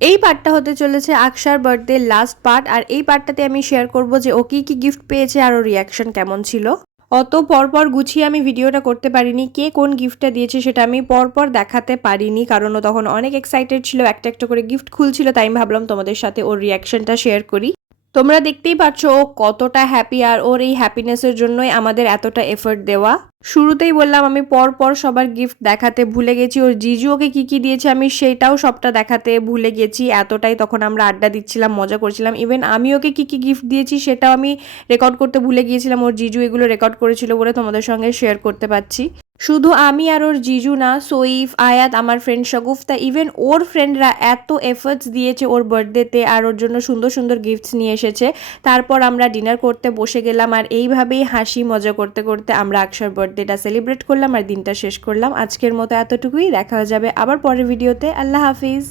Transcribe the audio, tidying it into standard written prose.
এই পার্টটা হতে চলেছে আকশার বার্থডে লাস্ট পার্ট, আর এই পার্টটাতে আমি শেয়ার করব যে ও কি কি গিফট পেয়েছে আর ওর রিয়াকশন কেমন ছিল। অত পরপর গুছিয়ে আমি ভিডিওটা করতে পারিনি, কে কোন গিফটটা দিয়েছে সেটা আমি পরপর দেখাতে পারিনি, কারণ ও তখন অনেক এক্সাইটেড ছিল, একটা একটা করে গিফট খুলছিল, তাই আমি ভাবলাম তোমাদের সাথে ওর রিয়াকশনটা শেয়ার করি। তোমরা দেখতেই পাচ্ছ ও কতটা হ্যাপি, আর ওর এই হ্যাপিনেসের জন্যই আমাদের এতটা এফোর্ট দেওয়া। শুরুতেই বললাম আমি পর পর সবার গিফট দেখাতে ভুলে গেছি, ওর জিজু ওকে কি কি দিয়েছে আমি সেটাও সবটা দেখাতে ভুলে গেছি, এতটাই তখন আমরা আড্ডা দিচ্ছিলাম, মজা করছিলাম। ইভেন আমি ওকে কি কি গিফট দিয়েছি সেটাও আমি রেকর্ড করতে ভুলে গিয়েছিলাম, ওর জিজু এগুলো রেকর্ড করেছিল বলে তোমাদের সঙ্গে শেয়ার করতে পারছি। শুধু আমি আর ওর জিজু না, সইফ, আয়াত, আমার ফ্রেন্ড শগুফতা, ইভেন ওর ফ্রেন্ডরা এত এফর্টস দিয়েছে ওর বার্থডেতে, আর ওর জন্য সুন্দর সুন্দর গিফটস নিয়ে এসেছে। তারপর আমরা ডিনার করতে বসে গেলাম, আর এইভাবেই হাসি মজা করতে করতে আমরা আকশার বার্থডেটা সেলিব্রেট করলাম আর দিনটা শেষ করলাম। আজকের মতো এতটুকুই, দেখা হয়ে যাবে আবার পরের ভিডিওতে। আল্লাহ হাফিজ।